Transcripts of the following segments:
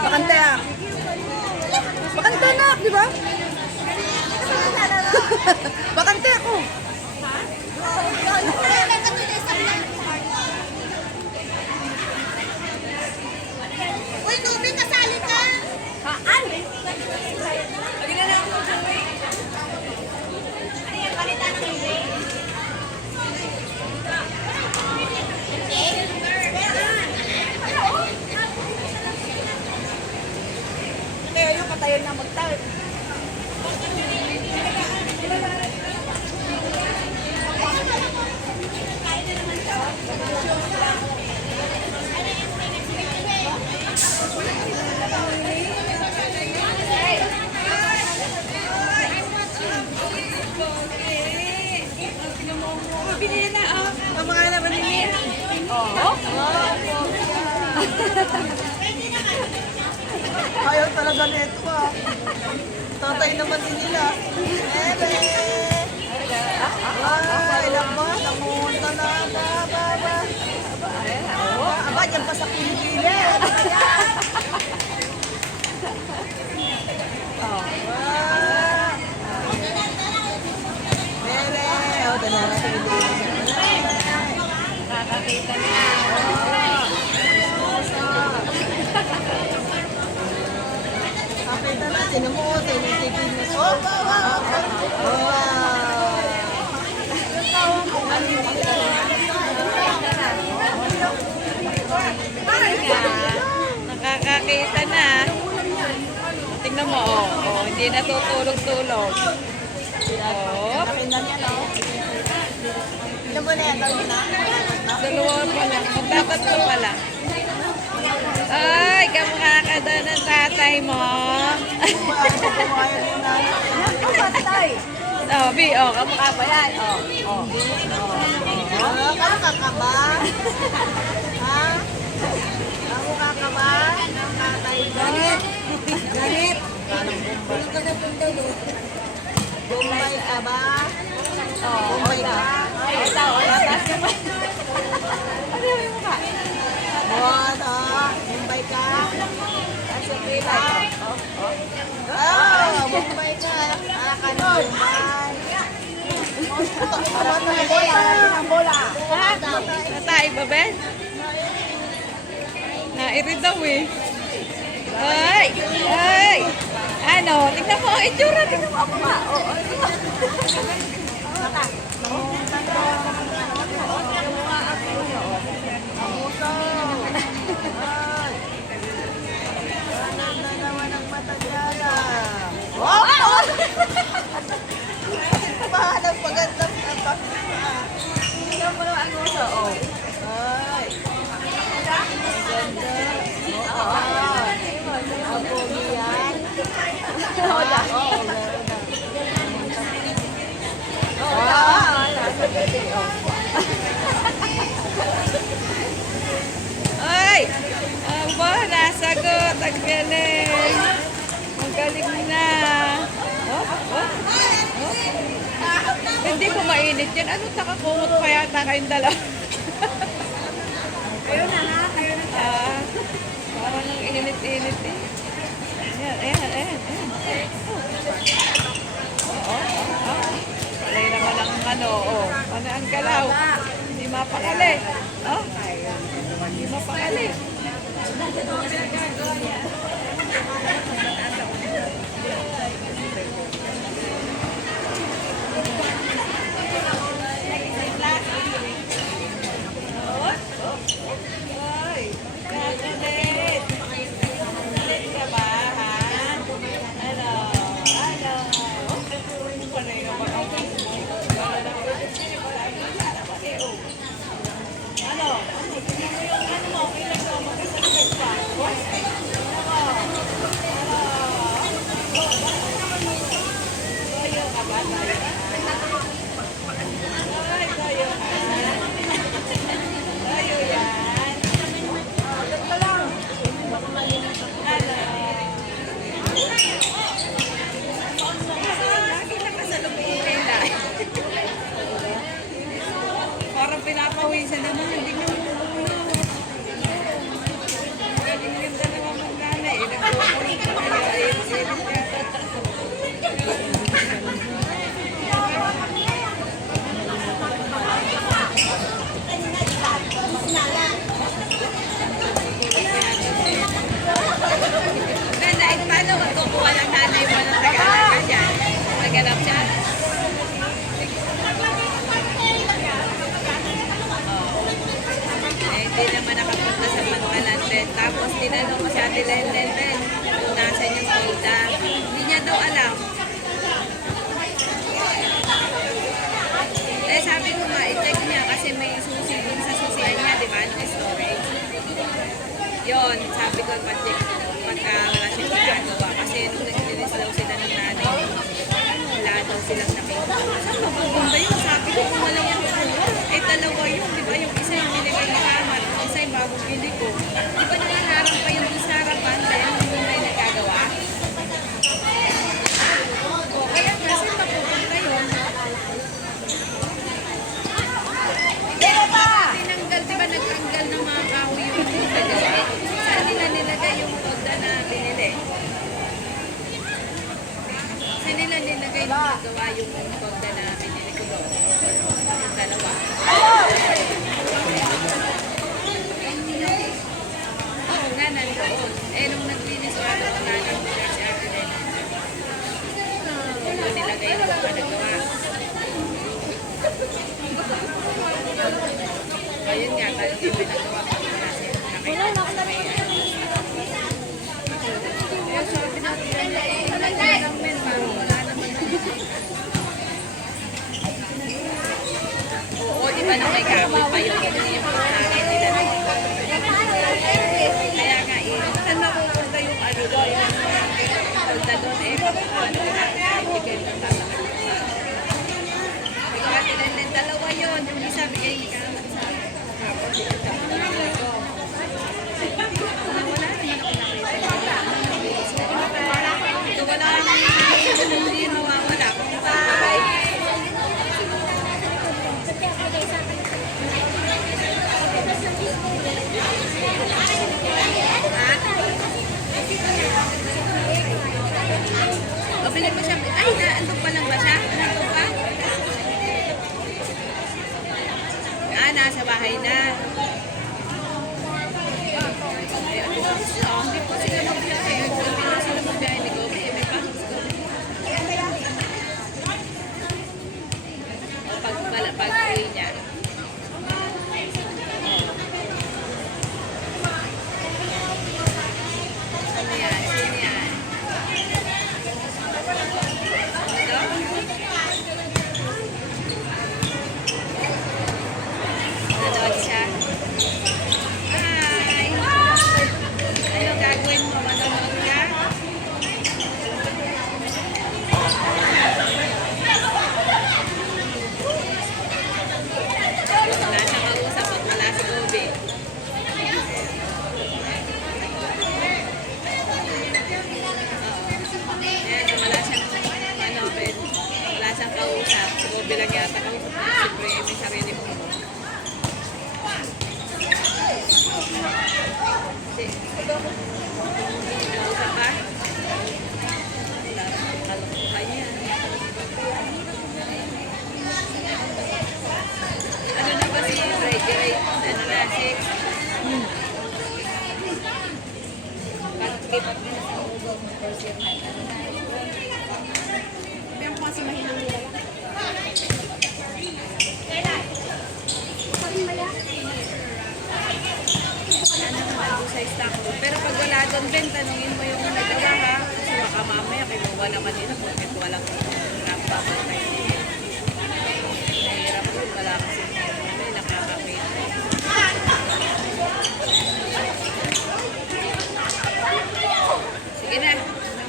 Bakante ah. Bakante na, di ba? Bakante ako. Uy, Nubi, kasali ka! Haan? Lagi na ako, Joey. Ano yan, palita ng hindi? Kaya yung katayon na magtal. Pinili na, oh. Ang mga naman nila. Oo. Ayaw talaga nito ah. Tatay naman din nila. Ebe! Ay, laba, namunta na, baba. Aba, dyan pa sa kilikili. Bebe! O, dala na Nakakita na. Nakita na, sinumo, tinitigil mo. Oh, wow! Nakakakita na. Tingnan mo, oh. Oh, hindi natutulog-tulog. Oh. Pakinggan niya, no? Ilan mo na yan? Dalawa na? Dalawa pa lang. Magtatatlo pa lang. Ay, kamukha ka doon ng tatay mo. Pumayag mo na. Ang patay! Oh, B, oh, kamukha pa yan. Oh, oh. Kamukha ka ba? Ha? Kamukha ka ba? Tatay ba? Ganit! Bombay ka ba? Oh, Bombay ka? ito, oh, taas ka pa. Ano yung mukha? Ano? Bombay ka? Taas yung kilay. Oh, oh. Oh, Bombay ka. Bombay. Ang bola. Ha? Natay ba, Ben? Nairid daw eh. Ay! Ay! Ano? Tingnan mo ang itsura. Tingnan mo ang mukha. Oh, oh, Mahanap pagandang tapak. tingnan mo ang uso. Oh. Ay. Maganda. Oo. Ang pogi yan. Oo, meron na. Ay! Aba, nasagot. Ang galing. Ang galing na. Oh, oh, oh. Hindi ko mainit yan. Ano, nakakumot pa yata kayong dalawa. Kayo na ha, kayo na. Parang ang init-init eh. Ayan, ayan, ayan, ayan. Oo, oo. Palay naman ang ano, oh. Ano ang galaw? Hindi mapakali. Oh? Hindi mapakali. Ay, kakalit. Kalit ka ba, ha? Ano? Ano? Panay ka ba ang ano? Tingnan mo yung ano mo, kailan ka magkasalit pa? Tayo ka ba? Tayo ka? Ay, tayo ka. Tayo yan. Ano? Lagi nakasalubong nila. Parang pinapawisan naman. Hindi mo Lenden. Tapos tinanong ko si Ate Lenden din kung nasan yung tolda. Hindi niya daw alam. Eh sabi ko nga, i-check niya kasi may susi dun sa susian niya, di ba? Yung storage. Yun, sabi ko, pa-check pagka wala siyang ginagawa. Kasi nung nag-release daw sila ng nanay, wala daw silang nakita. Saan mabubunda yun? Sabi ko, kung wala yung eh dalawa yun, di ba? Yung isa yung binigay ni Mama, yung isa yung bagong bili ko. Di ba nangangarap pa yung sa harapan dahil hindi na yung nagagawa? O, kaya kasi mapupunta yun. Tinanggal, di ba nagtanggal ng mga kahoy yung nagagawa? Saan nila nilagay yung tolda na binili? Saan nila nilagay yung nagawa yung tolda na binili ko doon? Yung dalawa. Oo nga, nandoon. Eh, nung naglinis ko ako ng nanay ko si Ate Lena, doon nilagay yung mga nagawa. Ayun nga, talagang yung pinagawa ko kasi nakita ko may kaya sabi natin, lang men, parang wala naman. Oo, di ba nung may gamit pa yun, hindi yung pagkain nila na yun. Kaya nga eh, saan mapupunta yung ano doon, yung tolda doon eh, ano hindi kayo nagtatakot. Ikaw Ate Lenden, dalawa yun, yung isa bigay ni Kamat sa akin. Tapos ito sa mga ko. Wala naman ako nakita. Ito wala hindi mawawala. Bye. O, binig mo siya. Ay, naandun pa lang ba siya? Naandun pa? Ah, nasa bahay na. Eh, ano ba siya? Hindi po sila magbiyahe. Hindi po sila magbiyahe ni Gobi. May pasok si Gobi. O, pag-uwi niya. Ano yan? Sino yan? Nanood siya. Hi! Ano gagawin mo? Manonood ka? Wala siyang kausap at wala si Gobi. Ayan, wala siyang wala siyang kausap. Si Gobi lang yata kausap. Siyempre, may sarili mo. Kausap ka? Wala akong kalukuhan yan. Ano na ba si Grade? Ano na, 6? Pag-skip up na sa Google mo first year na. Pero kung kasi mahinang nila lang. Ano naman sa stock mo. Pero pag wala doon, Ben, tanungin mo yung nagawa ha. Kasi baka mamaya kinuha naman nila bakit walang napapatay. Nahirap po, wala kasi may nakakapit. Sige na,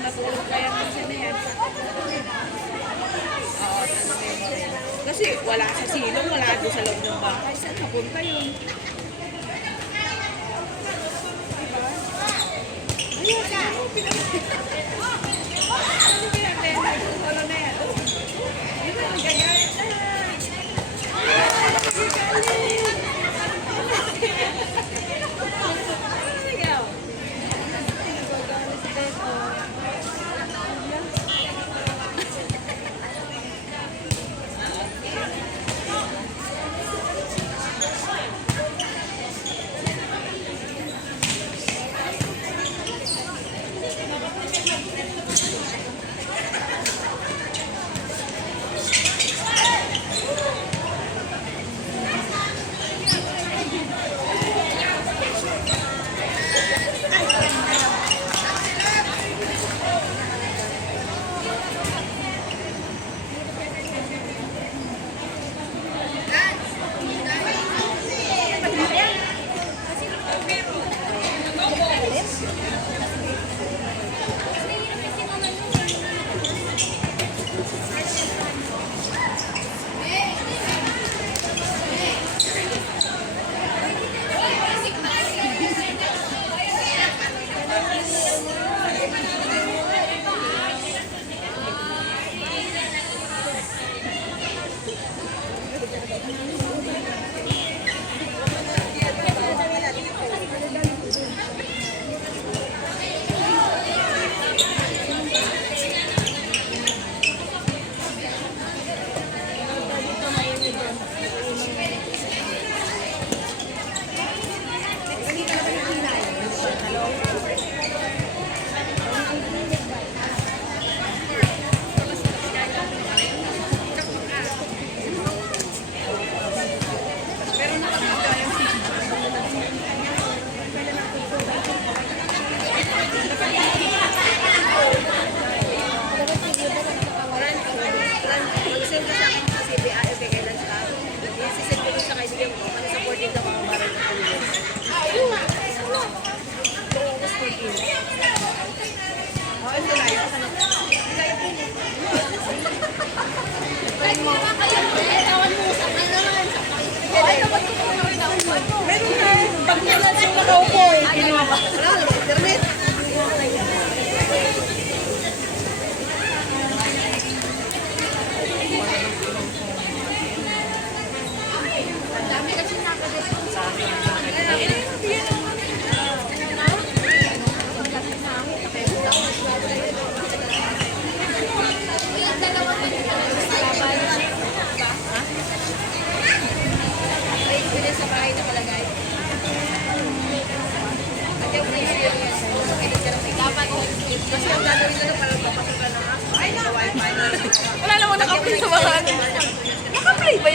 matulog kaya kasi na yan. Oo, tanungin mo rin. Kasi wala sa silong, wala doon sa loob ng bahay. Saan mapunta yun?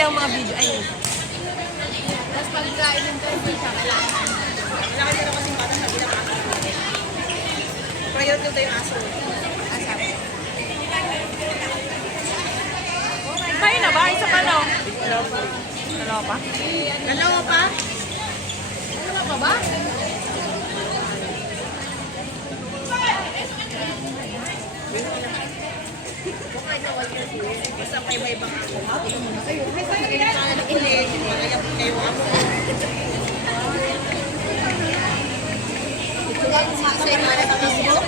lang mga video. Ay. Tapos pagkain ng turkey siya, kailangan. Wala ka na kasing bata sa pinapasa. Priority tayo yung aso. Asap. Kain na ba? Isa pa no? Dalawa pa? Dalawa pa? Ano pa ba? Basta may ibang ako. Ayun, may sana rin sana ng ilig. Magayap kayo ako. Ito lang sa mga sa Facebook.